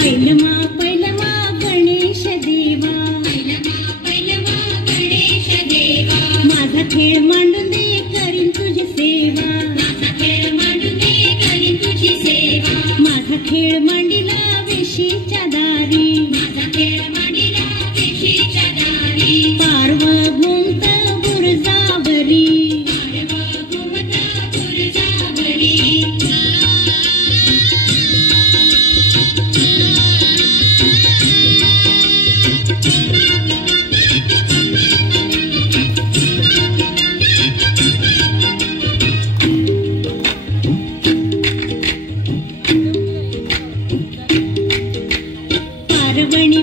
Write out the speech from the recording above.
पैलमा पैलमा गणेश देवा, माझा खेळ मांडून दे करीन तुझी सेवा, माझा खेळ मांडिला वेशीच्या दारी, पार्वभूमत बुरजावरी, पार्वणी